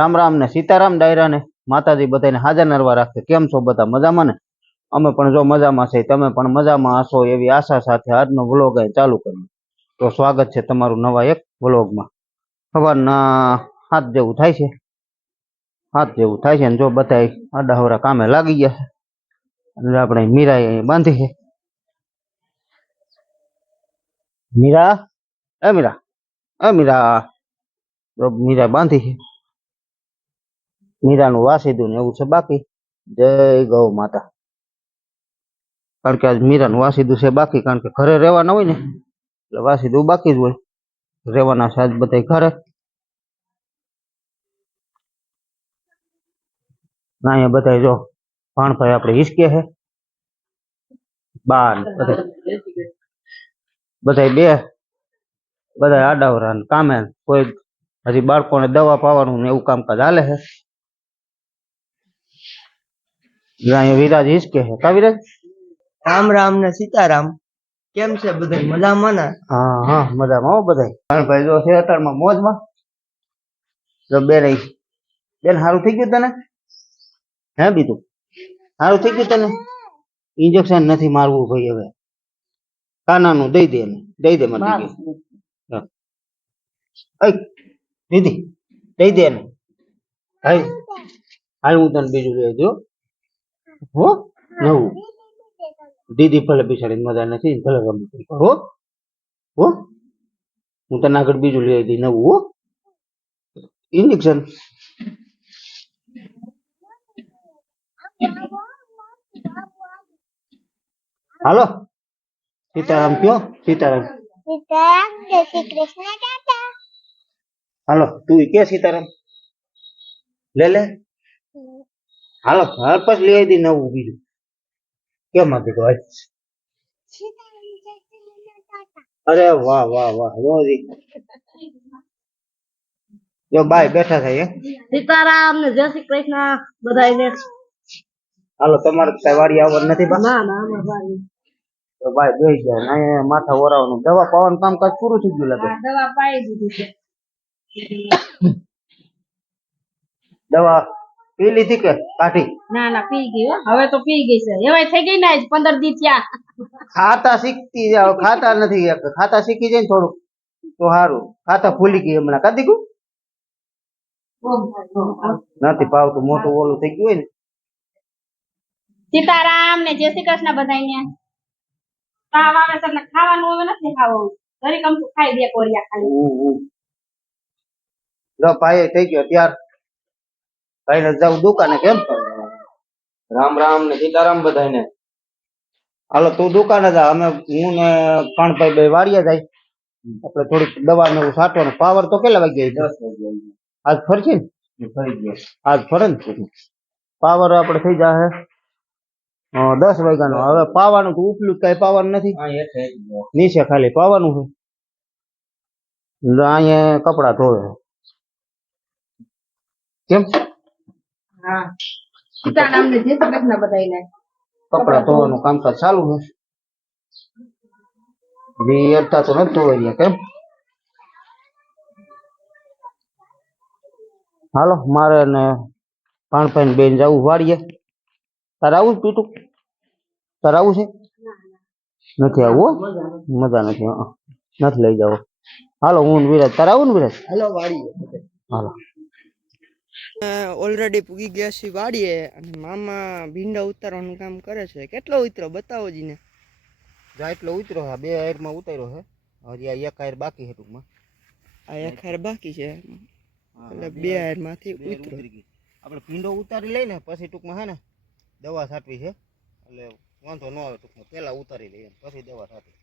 રામ રામ ને સીતારામ ડાયરા ને માતાજી બધાને હાજર નરવા રાખે। કેમ છો બધા મજામાં ને? અમે પણ જો મજામાં છે, તમે પણ મજામાં હશો એવી આશા સાથે આજનો વ્લોગ ચાલુ કર્યો। તો સ્વાગત છે તમારું નવા એક વ્લોગમાં। સવારના 7 જેવું થાય છે, 7 જેવું થાય છે ને જો બધા આડાહવરા કામે લાગી ગયા છે। એટલે આપણે મીરા બાંધી છે। મીરા એ મીરા એ મીરા તો મીરા બાંધી છે। મીરાનું વાસીદું ને એવું છે બાકી। જય ગૌ માતા। કારણ કે આજ મીરાનું વાસીદું છે બાકી, કારણ કે ઘરે રહેવાના હોય ને એટલે વાસીદું બાકી જ હોય। રહેવાના છે આજ બધા ઘરે। ના અહીંયા બધા જો ભાણભાઈ આપણે હિસકે છે, બા બધા બધા આડાવરા કામે। કોઈ હજી બાળકોને દવા પાવાનું ને એવું કામકાજ હાલે છે। અહીંયા વિરાજ હિસકે છે કા વિરાજ? રામ રામ ને સીતારામ। કેમ છે બધા મજામાં ને? હા હા મજામાં હો બધા। ભાણભાઈ જો છે અત્યારમાં મોજમાં। જો બેન બેન સારું થઈ ગયું તને? હે બીજું સારું થઈ ગયું તને? ઇન્જેક્શન નથી મારવું ભાઈ હવે। કાનાનું દઈ દે, દઈ દે મને દીદી દઈ દે ને। હાલ હાલ હું તને બીજું લઈ દઉં હો। નવું દીદી ભલે બિચારી મજા નથી, ભલે રમી હો હો। હું તને આગળ બીજું લઈ દઈ નવું હો, ઇન્જેક્શન। હાલો સીતારામ કયો, સીતારામ સીતારામ, જય શ્રી કૃષ્ણ કાકા। હાલો તું કે સીતારામ લે લે। હાલો હાલ પછી લઈ દઈ નવું બીજું। કેમ આપી તો આજ? અરે વાહ વાહ વાહ રોજી જો બાય બેઠા થાય। સીતારામ ને જય શ્રી કૃષ્ણ બધાને। હાલો તમારે કઈ વાડી આવવાનું નથી બા? ના ના ભાઈ તો ભાઈ બેસી જાય ને અહીંયા માથા ઓરાવાનું દવા પાવાનું કામકાજ પૂરું થઈ ગયું લાગે। દવા પાઈ દીધી છે। દવા પી લીધી કે કાઢી? ના ના પી ગઈ હો, હવે તો પી ગઈ છે। એવાય થઈ ગઈ ને આજ 15 દી થયા। ખાતા શીખતી જાવ, ખાતા નથી, ખાતા શીખી જાય ને થોડુંક તો સારું। ખાતા ભૂલી ગઈ હમણાં કાઢી ગયું નથી ભાવતું, મોટું ઓલું થઈ ગયું હોય ને। સીતારામ ને જય શ્રી કૃષ્ણ બધાને। તાવ આવે છે ને ખાવાનું હવે નથી ખાવાનું, ઘરે કમ ખાઈ બે કોરિયા ખાલી। જો ભાઈ થઈ ગયો ત્યાર, ભાઈ ને જાવ દુકાને। કેમ રામ રામ ને સીતારામ બધાને। હાલો તું દુકાને જા, અમે હું ને કાનભાઈ બે વાડીએ જાય। આપણે થોડીક દવા ને એવું છાંટવાનું। પાવર તો કેટલા વાગે? 10 વાગે આજ ફરશે ને? ફરી ગયો આજ ફરે ને પાવર આપણે થઈ જાય 10 વાગ્યાનો। હવે પાવાનું તો ઉપલું કઈ પાવર નથી, નીચે ખાલી પાવાનું છે। અહીંયા કપડા ધોવે કેમ? હા સીતારામ ને જય શ્રી કૃષ્ણ બધાને। કપડા ધોવાનું કામકાજ ચાલુ છે। બી અડતા તો નથી ધોવાઈ કેમ? હાલો મારે ને ભાણભાઈ બેન જવું વાડીએ। તારે આવું પીટું? તારે આવું છે? નથી આવું હો, મજા નથી, નથી લઈ જાવ। હાલો હું વિરાજ, તારે આવું ને વિરાજ? હાલો વાડીએ। હાલો ઓલરેડી પૂગી ગયા છે વાડીએ, અને મામા ભીંડા ઉતારવાનું કામ કરે છે। કેટલો ઉતરો બતાવો જીને? જા એટલો ઉતરો છે, 2 હાયરમાં ઉતાર્યો છે, હજી આ 1 હાયર બાકી છે ટૂંકમાં। આ એક હાર બાકી છે, એટલે 2 હાર માંથી ઉતરો। આપણે ભીંડો ઉતારી લઈ ને પછી ટૂંકમાં છે ને દવા છાંટવી છે, એટલે વાંધો ન આવે। ટૂંકમાં પેલા ઉતારી લઈએ પછી દવા છાંટી।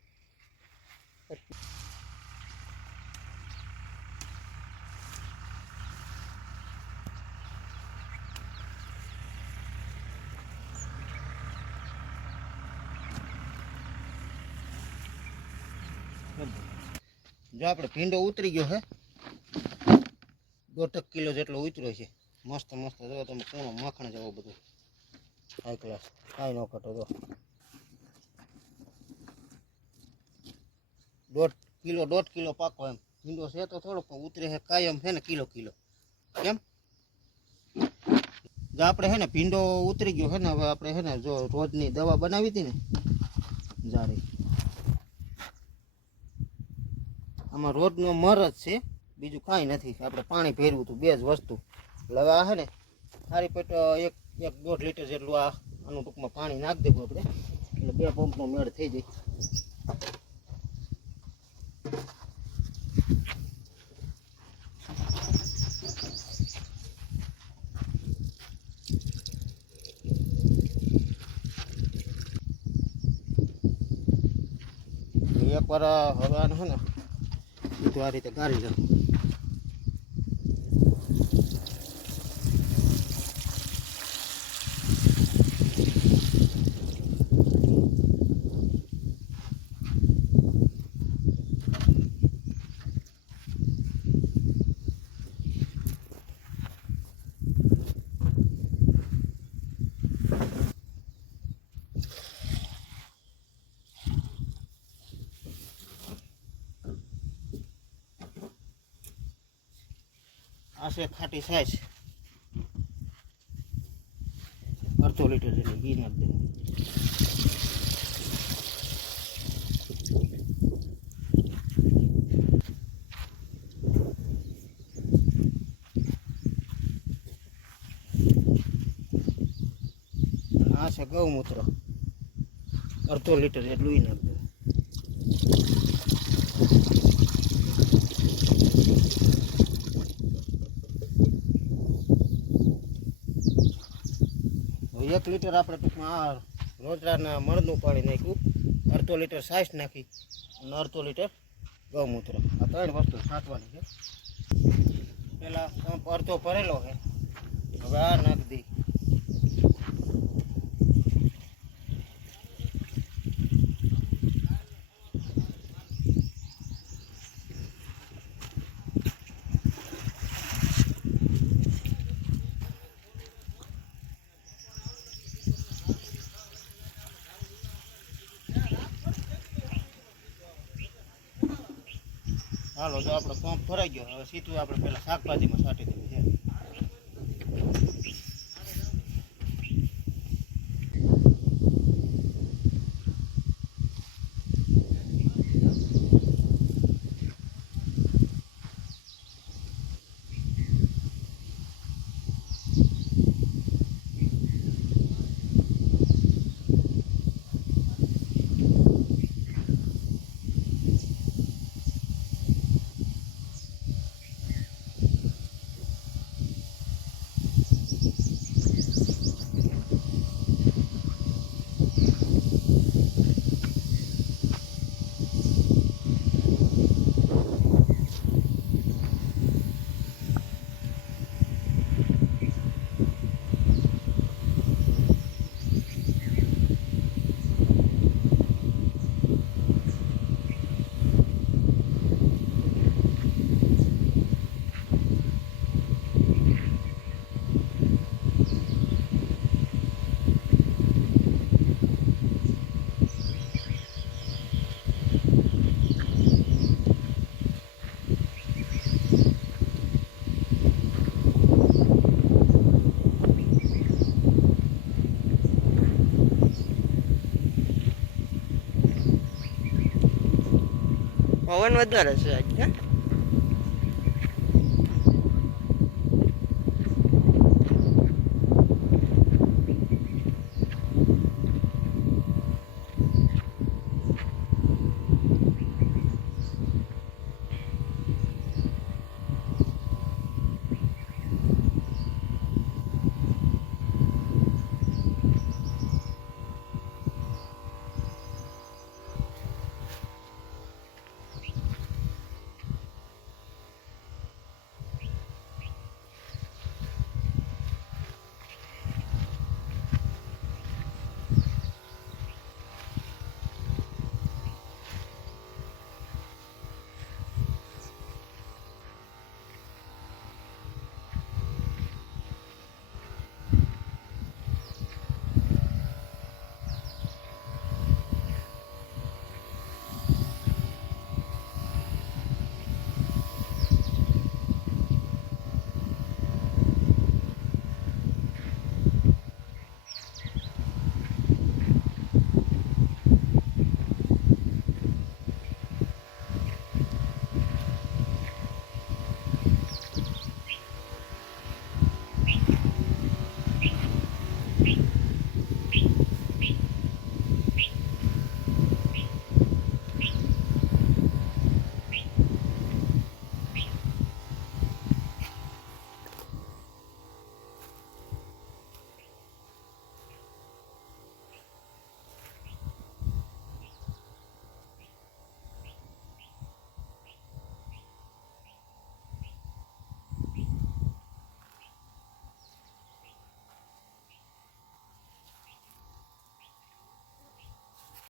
જો આપણે ભીંડો ઉતરી ગયો છે, 1.5 કિલો જેટલો ઉતર્યો છે। મસ્ત મસ્ત જો તમે પૂણો માખણ જેવો બધું હાઈ ક્લાસ, કાંઈ ન ઘટો। જો 1.5 કિલો પાકો એમ ભીંડો છે, તો થોડોક ઉતરે છે કાયમ છે ને કિલો કિલો। કેમ જો આપણે હે ને ભીંડો ઉતરી ગયો હે ને હવે આપણે હે ને જો રોજની દવા બનાવી હતી ને જારી આમાં રોજનો મર જ છે બીજું કાંઈ નથી આપણે પાણી ભેરવું હતું બે જ વસ્તુ એટલે હવે આ હે ને સારી પેટ એક 1.5 લીટર જેટલું આનું ટૂંકમાં પાણી નાખી દેવું આપણે એટલે 2 પંપનો મેળ થઈ જાય એકવાર હવે આને હે ને બધું આ રીતે ગાળી દઉં આ છે ખાટી સાઈઝ 1/2 લીટર જેટલી ઘી નાખી દેવું આ છે ગૌમૂત્ર 1/2 લીટર જેટલું ઈ નાખી દેવું હવે 1 લીટર આપણે ટૂંકમાં આ રોજરાના મળનું પાણી નાખ્યું 1/2 લીટર છાશ નાખી અને 1/2 લીટર ગૌમૂત્ર આ 3 વસ્તુ છાંટવાની છે પહેલાં પંપ અડધો ભરેલો છે હવે આ નાખી દઈ હાલો જો આપણો પંપ ભરાઈ ગયો હવે સીધું આપણે પહેલાં શાકભાજીમાં છાંટી દેવું છે પવન વધારે છે આજ.